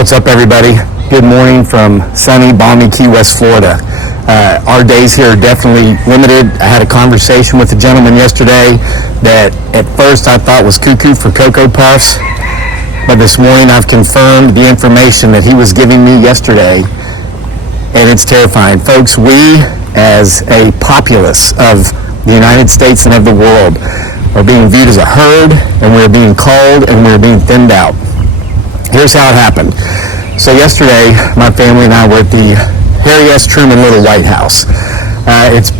What's up, everybody? Good morning from sunny, balmy Key West, Florida. Our days here are definitely limited. I had a conversation with a gentleman yesterday that at first I thought was cuckoo for Cocoa Puffs, but this morning I've confirmed the information that he was giving me yesterday, and it's terrifying. Folks, we as a populace of the United States and of the world are being viewed as a herd, and we're being culled, and we're being thinned out. Here's how it happened. So yesterday, my family and I were at the Harry S. Truman Little White House. It's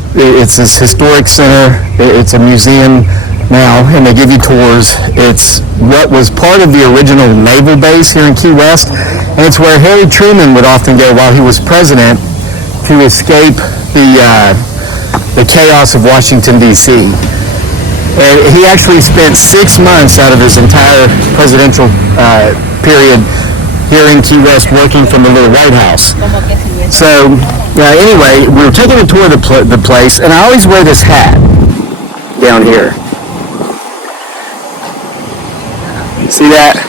this historic center. It's a museum now, and they give you tours. It's what was part of the original naval base here in Key West, and it's where Harry Truman would often go while he was president to escape the chaos of Washington, D.C. And he actually spent 6 months out of his entire presidential period here in Key West working from the Little White House. So anyway, we were taking a tour of the place, and I always wear this hat down here. See that?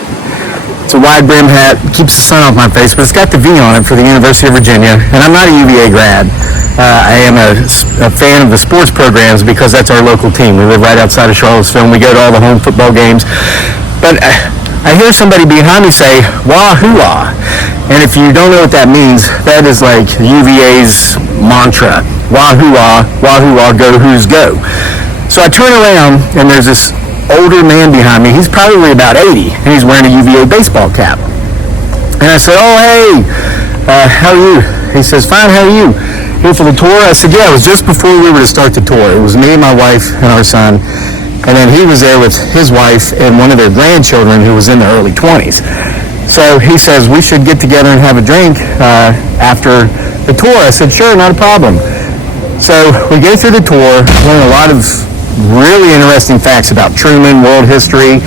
It's a wide brim hat, keeps the sun off my face, but it's got the V on it for the University of Virginia, and I'm not a UVA grad. I am a fan of the sports programs because that's our local team. We live right outside of Charlottesville, and we go to all the home football games. But I hear somebody behind me say, "Wah-hoo-ah." And if you don't know what that means, that is like UVA's mantra. Wah-hoo-ah, wah-hoo-ah, go Hoos go. So I turn around, and there's this older man behind me. He's probably about 80, and he's wearing a UVA baseball cap. And I said, "Oh, hey, how are you?" He says, "Fine, how are you? Here for the tour?" I said, "Yeah, it was just before we were to start the tour. It was me, my wife, and our son. And then he was there with his wife and one of their grandchildren who was in their early 20s. So he says, we should get together and have a drink after the tour. I said, sure, not a problem. So we go through the tour, learn a lot of really interesting facts about Truman, world history,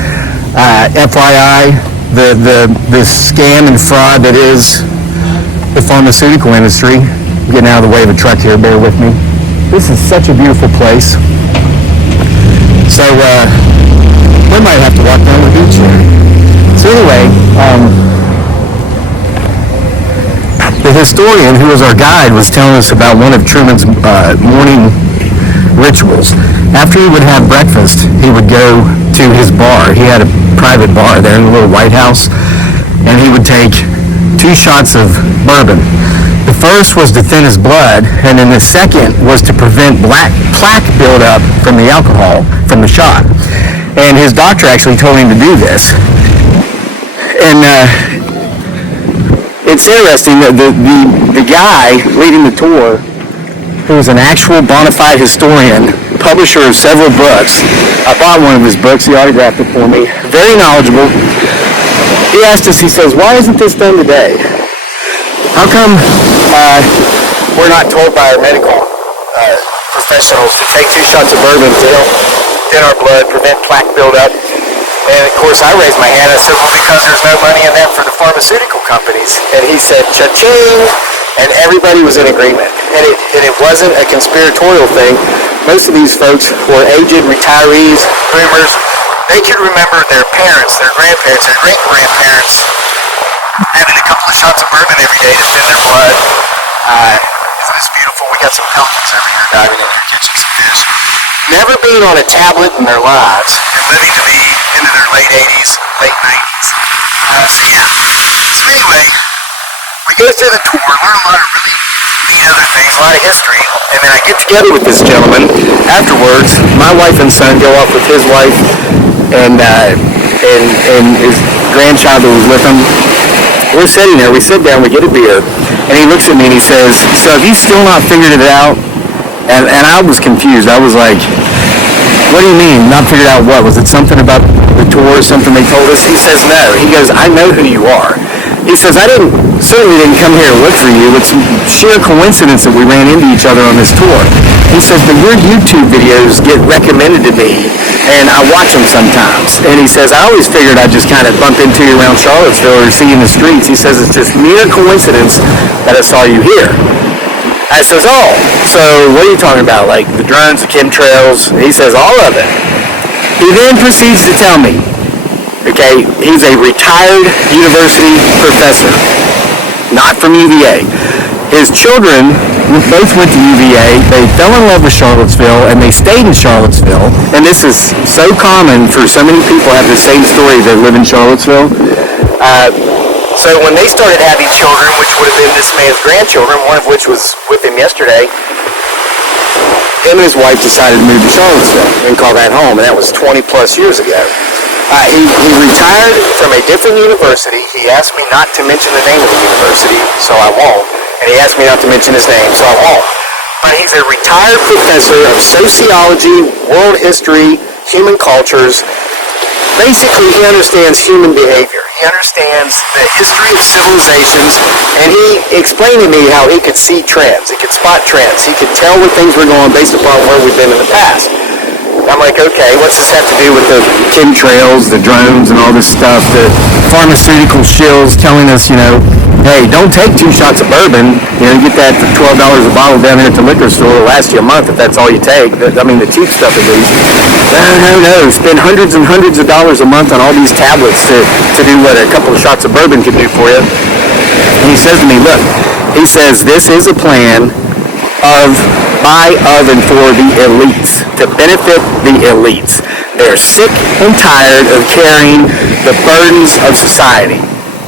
FYI, the scam and fraud that is the pharmaceutical industry. I'm getting out of the way of a truck here, bear with me. This is such a beautiful place. So we might have to walk down the beach here. So anyway, the historian who was our guide was telling us about one of Truman's morning rituals. After he would have breakfast, he would go to his bar. He had a private bar there in the Little White House, and he would take 2 shots of bourbon. The first was to thin his blood, and then the second was to prevent black plaque buildup from the alcohol from the shot. And his doctor actually told him to do this. And it's interesting that the guy leading the tour, who was an actual bona fide historian, publisher of several books, I bought one of his books, he autographed it for me, very knowledgeable. He asked us, he says, "Why isn't this done today? How come we're not told by our medical professionals to take 2 shots of bourbon to help thin our blood, prevent plaque buildup?" And of course I raised my hand and I said, well, because there's no money in that for the pharmaceutical companies. And he said, cha-ching, and everybody was in agreement. And it wasn't a conspiratorial thing. Most of these folks were aged retirees, boomers. They could remember their parents, their grandparents, their great-grandparents having a couple of shots of bourbon every day to thin their blood. Isn't this beautiful? We got some pelicans over here diving in here, catching some fish. Never being on a tablet in their lives and living to be into their late 80s, late 90s. So anyway, we go through the tour, learn a lot of really neat other things, a lot of history, and then I get together with this gentleman afterwards. My wife and son go off with his wife and his grandchild that was with him. We're sitting there, we sit down, we get a beer, and he looks at me and he says, "So have you still not figured it out?" And I was confused. I was like, "What do you mean, not figured out what? Was it something about the tour, something they told us?" He says, "No." He goes, "I know who you are." He says, "I certainly didn't come here to look for you. It's sheer coincidence that we ran into each other on this tour." He says, "But your YouTube videos get recommended to me, and I watch them sometimes." And he says, "I always figured I'd just kind of bump into you around Charlottesville or see you in the streets." He says, "It's just mere coincidence that I saw you here." I says, "Oh, so what are you talking about? Like the drones, the chemtrails?" He says, "All of it." He then proceeds to tell me Okay, he's a retired university professor, not from UVA. His children both went to UVA. They fell in love with Charlottesville, and they stayed in Charlottesville. And this is so common for so many people have the same story that live in Charlottesville. So when they started having children, which would have been this man's grandchildren, one of which was with him yesterday, him and his wife decided to move to Charlottesville and call that home, and that was 20 plus years ago. He retired from a different university. He asked me not to mention the name of the university, so I won't. And he asked me not to mention his name, so I won't. But he's a retired professor of sociology, world history, human cultures. Basically, he understands human behavior. He understands the history of civilizations, and he explained to me how he could see trends. He could spot trends. He could tell where things were going based upon where we've been in the past. I'm like, okay, what's this have to do with the chemtrails, the drones, and all this stuff, the pharmaceutical shills telling us, hey, don't take 2 shots of bourbon, you get that for $12 a bottle down here at the liquor store, it'll last you a month if that's all you take. The cheap stuff at least. No, spend hundreds and hundreds of dollars a month on all these tablets to do what a couple of shots of bourbon can do for you. And he says to me, look, he says, this is a plan by, of, and for the elites, to benefit the elites. They're sick and tired of carrying the burdens of society.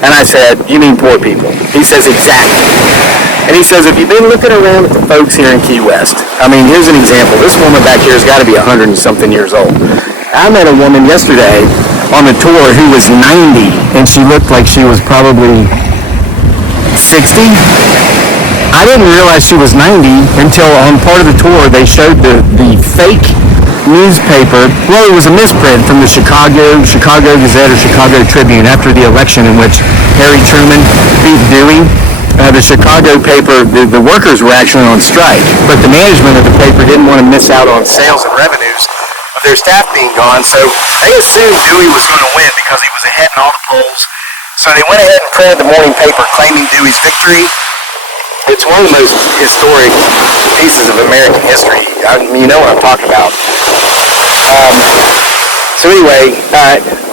And I said, you mean poor people? He says, exactly. And he says, have you been looking around at the folks here in Key West? Here's an example. This woman back here has got to be 100 and something years old. I met a woman yesterday on the tour who was 90, and she looked like she was probably 60. I didn't realize she was 90 until on part of the tour they showed the fake newspaper. Well, it was a misprint from the Chicago Gazette or Chicago Tribune after the election in which Harry Truman beat Dewey. The Chicago paper, the workers were actually on strike, but the management of the paper didn't want to miss out on sales and revenues of their staff being gone, so they assumed Dewey was going to win because he was ahead in all the polls. So they went ahead and printed the morning paper claiming Dewey's victory. It's one of the most historic pieces of American history. You know what I'm talking about. So anyway,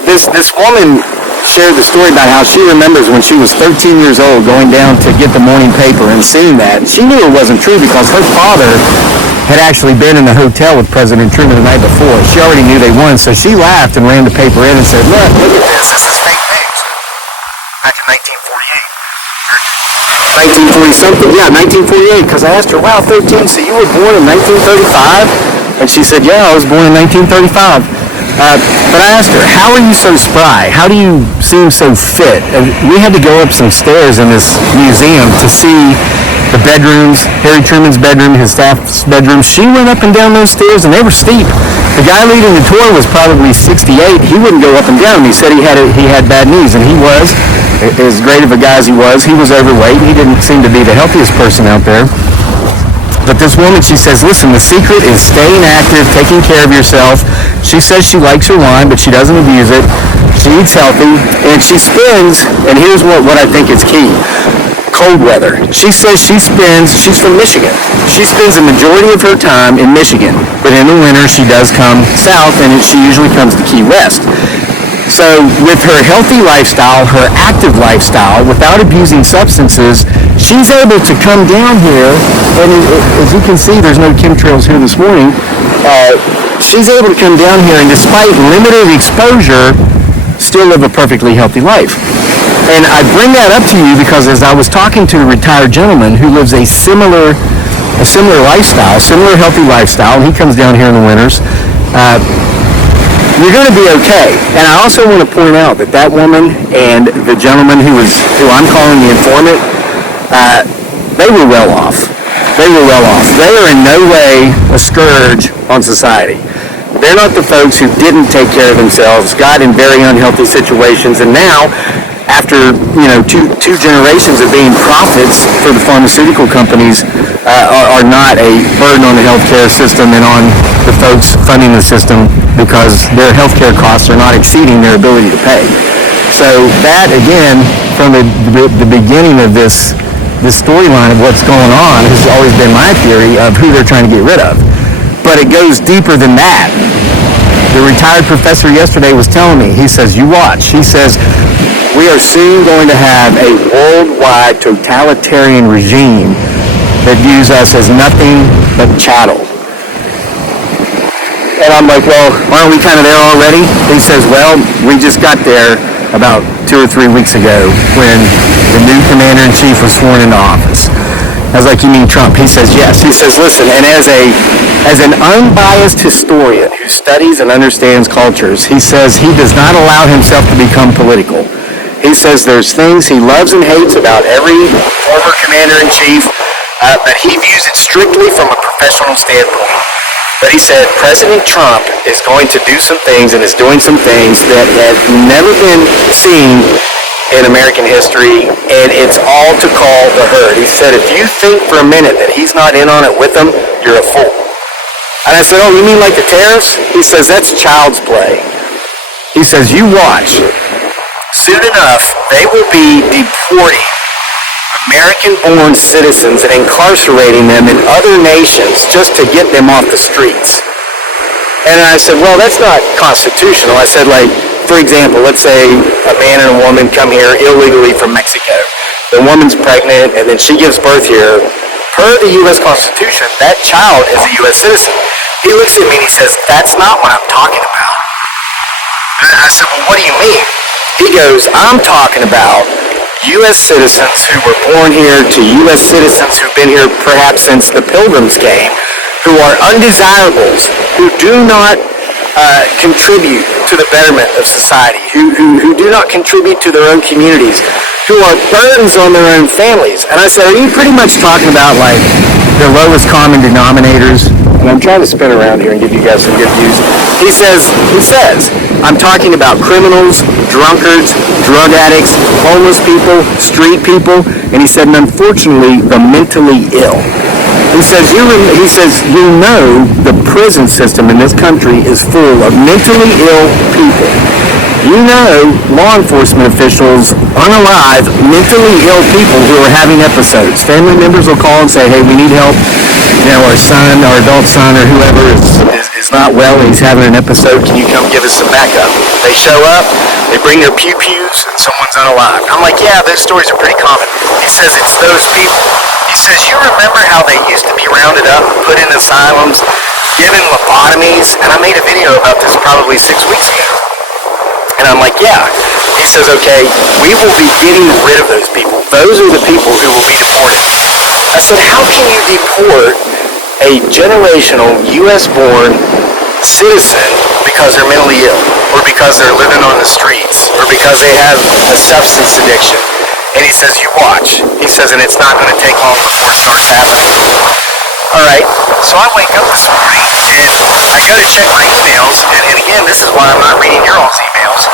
this woman shared the story about how she remembers when she was 13 years old going down to get the morning paper and seeing that. She knew it wasn't true because her father had actually been in the hotel with President Truman the night before. She already knew they won, so she laughed and ran the paper in and said, look at this. This is fake news. Back in 1948. 1940-something, yeah, 1948, because I asked her, wow, 13, so you were born in 1935? And she said, yeah, I was born in 1935. But I asked her, how are you so spry? How do you seem so fit? And we had to go up some stairs in this museum to see the bedrooms, Harry Truman's bedroom, his staff's bedroom. She went up and down those stairs, and they were steep. The guy leading the tour was probably 68. He wouldn't go up and down. He said he had bad knees, and he was. As great of a guy as he was overweight. He didn't seem to be the healthiest person out there. But this woman, she says, listen, the secret is staying active, taking care of yourself. She says she likes her wine, but she doesn't abuse it. She eats healthy, and she spends, and here's what I think is key, cold weather. She says she's from Michigan. She spends a majority of her time in Michigan, but in the winter she does come south, and she usually comes to Key West. So with her healthy lifestyle, her active lifestyle, without abusing substances, she's able to come down here, and as you can see, there's no chemtrails here this morning. She's able to come down here and despite limited exposure, still live a perfectly healthy life. And I bring that up to you because as I was talking to a retired gentleman who lives a similar lifestyle, similar healthy lifestyle, and he comes down here in the winters, you're going to be okay. And I also want to point out that woman and the gentleman who I'm calling the informant, they were well off. They were well off. They are in no way a scourge on society. They're not the folks who didn't take care of themselves, got in very unhealthy situations, and now, after two generations of being profits for the pharmaceutical companies, are not a burden on the healthcare system and on the folks funding the system because their healthcare costs are not exceeding their ability to pay. So that, again, from the beginning of this storyline of what's going on has always been my theory of who they're trying to get rid of. But it goes deeper than that. the retired professor yesterday was telling me, he says, you watch. He says, we are soon going to have a worldwide totalitarian regime that views us as nothing but chattel. And I'm like, well, aren't we kind of there already? He says, well, we just got there about 2 or 3 weeks ago when the new commander-in-chief was sworn into office. I was like, you mean Trump? He says, yes. He says, listen, and as an unbiased historian who studies and understands cultures, he says he does not allow himself to become political. He says there's things he loves and hates about every former commander-in-chief, but he views it strictly from a professional standpoint. But he said President Trump is going to do some things and is doing some things that have never been seen in American history, and it's all to call the herd. He said, if you think for a minute that he's not in on it with them, you're a fool. And I said, oh, you mean like the tariffs? He says, that's child's play. He says, you watch. Soon enough, they will be deporting American-born citizens and incarcerating them in other nations just to get them off the streets. And I said, well, that's not constitutional. I said, like, for example, let's say a man and a woman come here illegally from Mexico. The woman's pregnant, and then she gives birth here. Per the U.S. Constitution, that child is a U.S. citizen. He looks at me and he says, that's not what I'm talking about. And I said, well, what do you mean? He goes, I'm talking about U.S. citizens who were born here to U.S. citizens who've been here perhaps since the Pilgrims came, who are undesirables, who do not contribute to the betterment of society, who do not contribute to their own communities, who are burdens on their own families. And I said, are you pretty much talking about like the lowest common denominators? And I'm trying to spin around here and give you guys some good views. He says, I'm talking about criminals, drunkards, drug addicts, homeless people, street people, and he said, and unfortunately, the mentally ill. He says, you know the prison system in this country is full of mentally ill people. You know law enforcement officials unalive mentally ill people who are having episodes. Family members will call and say, hey, we need help. You know, our son, our adult son, or whoever is not well and he's having an episode. Can you come give us some backup? They show up, they bring their pew-pews, and someone's unalive. I'm like, yeah, those stories are pretty common. He says it's those people. He says, you remember how they used to be rounded up and put in asylums, given lobotomies? And I made a video about this probably 6 weeks ago. And I'm like, yeah. He says, okay, we will be getting rid of those people. Those are the people who will be deported. I said, how can you deport a generational U.S.-born citizen because they're mentally ill, or because they're living on the streets, or because they have a substance addiction? And he says, you watch. He says, and it's not going to take long before it starts happening. All right, so I wake up this morning, and I go to check my emails, and again, this is why I'm not reading your all's emails.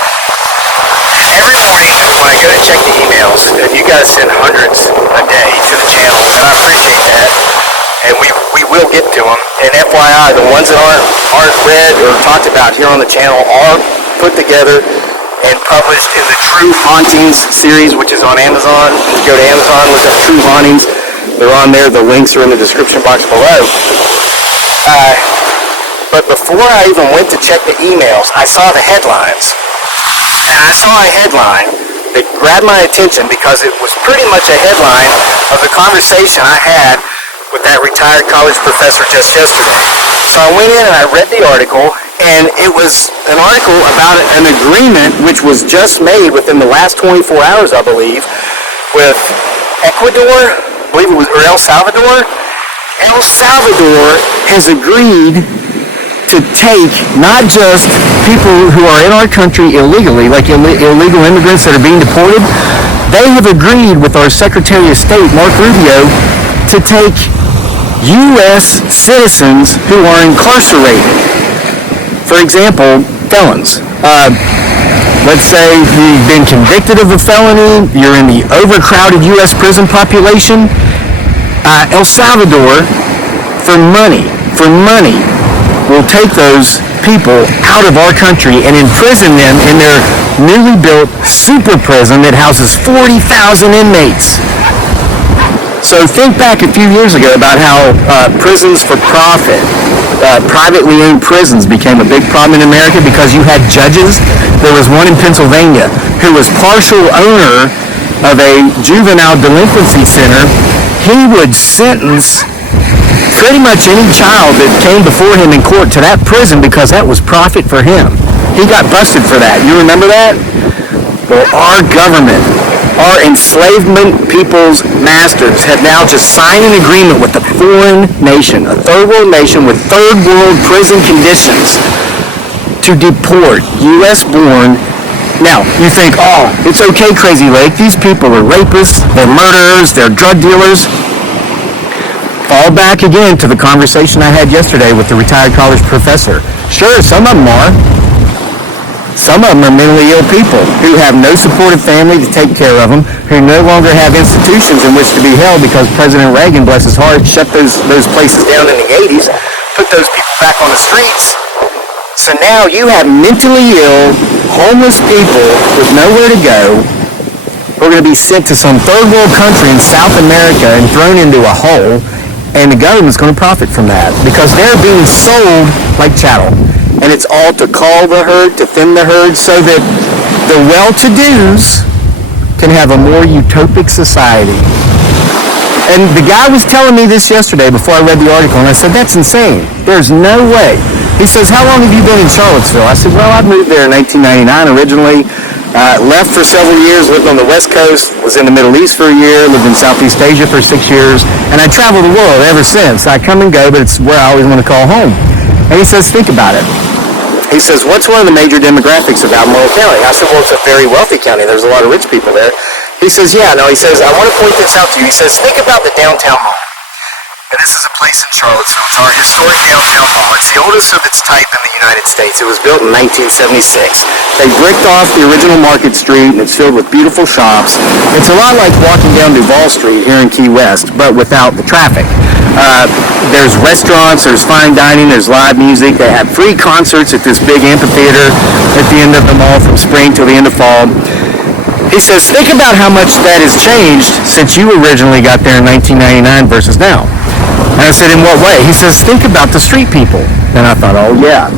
Every morning, when I go to check the emails, and you guys send hundreds a day to the channel, and I appreciate that, and we will get to them. And FYI, the ones that aren't read or talked about here on the channel are put together and published in the True Hauntings series, which is on Amazon. You go to Amazon, look up True Hauntings. They're on there. The links are in the description box below. But before I even went to check the emails, I saw the headlines. And I saw a headline that grabbed my attention because it was pretty much a headline of the conversation I had with that retired college professor just yesterday. So I went in and I read the article, and it was an article about an agreement which was just made within the last 24 hours, I believe, with Ecuador, I believe it was, or El Salvador. El Salvador has agreed to take not just people who are in our country illegally, like illegal immigrants that are being deported. They have agreed with our Secretary of State, Mark Rubio, to take U.S. citizens who are incarcerated. For example, felons. Let's say you've been convicted of a felony, you're in the overcrowded U.S. prison population. El Salvador, for money, will take those people out of our country and imprison them in their newly built super prison that houses 40,000 inmates. So think back a few years ago about how prisons for profit privately owned prisons became a big problem in America because you had judges. There was one in Pennsylvania who was partial owner of a juvenile delinquency center. He would sentence pretty much any child that came before him in court to that prison because that was profit for him. He got busted for that. You remember that? Well, our government, our enslavement people's masters have now just signed an agreement with a foreign nation, a third world nation with third world prison conditions to deport U.S. born. Now, you think, oh, it's okay, Crazy Lake. These people are rapists, they're murderers, they're drug dealers. Fall back again to the conversation I had yesterday with the retired college professor. Sure, some of them are. Some of them are mentally ill people who have no supportive family to take care of them, who no longer have institutions in which to be held because President Reagan, bless his heart, shut those places down in the 80s, put those people back on the streets. So now you have mentally ill, homeless people with nowhere to go who are going to be sent to some third world country in South America and thrown into a hole, and the government's going to profit from that because they're being sold like chattel. And it's all to cull the herd, to thin the herd, so that the well-to-dos can have a more utopic society. And the guy was telling me this yesterday before I read the article, and I said, that's insane. There's no way. He says, how long have you been in Charlottesville? I said, well, I moved there in 1999 originally, left for several years, lived on the West Coast, was in the Middle East for a year, lived in Southeast Asia for 6 years, and I traveled the world ever since. I come and go, but it's where I always want to call home. And he says, think about it. He says, what's one of the major demographics of Albemarle County? I said, well, it's a very wealthy county. There's a lot of rich people there. He says, yeah, no, he says, I want to point this out to you. He says, think about the downtown mall. And this is a place in Charlottesville. It's our historic downtown mall. It's the oldest of its type in the United States. It was built in 1976. They bricked off the original Market Street, and it's filled with beautiful shops. It's a lot like walking down Duval Street here in Key West, but without the traffic. There's restaurants, there's fine dining, there's live music. They have free concerts at this big amphitheater at the end of the mall from spring till the end of fall. He says, think about how much that has changed since you originally got there in 1999 versus now. And I said, in what way? He says, think about the street people. And I thought, oh yeah,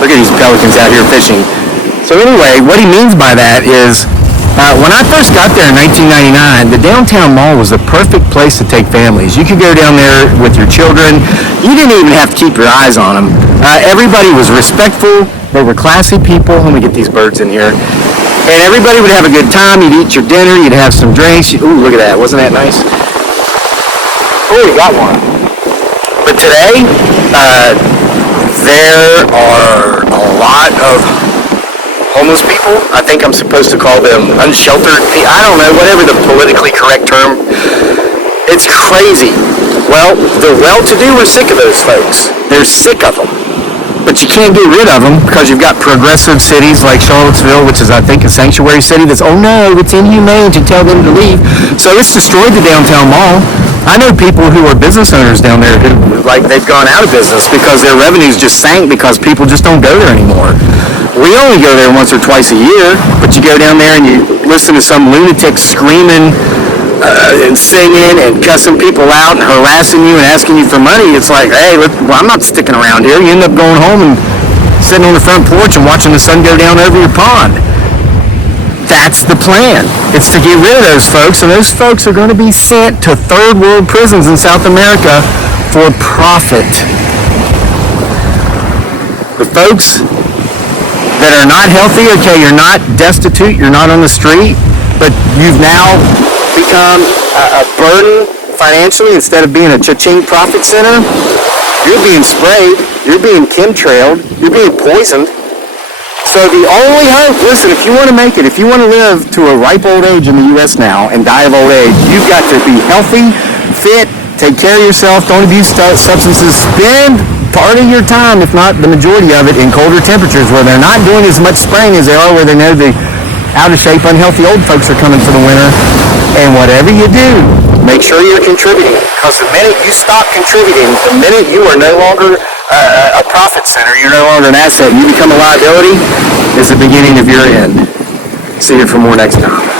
look at these pelicans out here fishing. So anyway, what he means by that is, when I first got there in 1999, the downtown mall was the perfect place to take families. You could go down there with your children. You didn't even have to keep your eyes on them. Everybody was respectful. They were classy people. Let me get these birds in here. And everybody would have a good time. You'd eat your dinner. You'd have some drinks. Ooh, look at that. Wasn't that nice? Oh, we got one. But today, there are a lot of homeless people. I think I'm supposed to call them unsheltered people. I don't know, whatever the politically correct term. It's crazy. Well, the well-to-do are sick of those folks. They're sick of them. But you can't get rid of them because you've got progressive cities like Charlottesville, which is, I think, a sanctuary city that's, oh no, it's inhumane to tell them to leave. So it's destroyed the downtown mall. I know people who are business owners down there who, like, they've gone out of business because their revenues just sank because people just don't go there anymore. We only go there once or twice a year, but you go down there and you listen to some lunatic screaming and singing and cussing people out and harassing you and asking you for money. It's like, hey, look, well, I'm not sticking around here. You end up going home and sitting on the front porch and watching the sun go down over your pond. That's the plan. It's to get rid of those folks, and those folks are going to be sent to third world prisons in South America for profit. The folks that are not healthy, okay, you're not destitute, you're not on the street, but you've now become a burden financially instead of being a cha-ching profit center. You're being sprayed, you're being chemtrailed, you're being poisoned. So the only hope, listen, if you want to make it, if you want to live to a ripe old age in the U.S. now and die of old age, you've got to be healthy, fit, take care of yourself, don't abuse substances, spend part of your time, if not the majority of it, in colder temperatures where they're not doing as much spraying as they are where they know the out-of-shape, unhealthy old folks are coming for the winter. And whatever you do, make sure you're contributing. Because the minute you stop contributing, the minute you are no longer a profit center, you're no longer an asset, and you become a liability, is the beginning of your end. See you for more next time.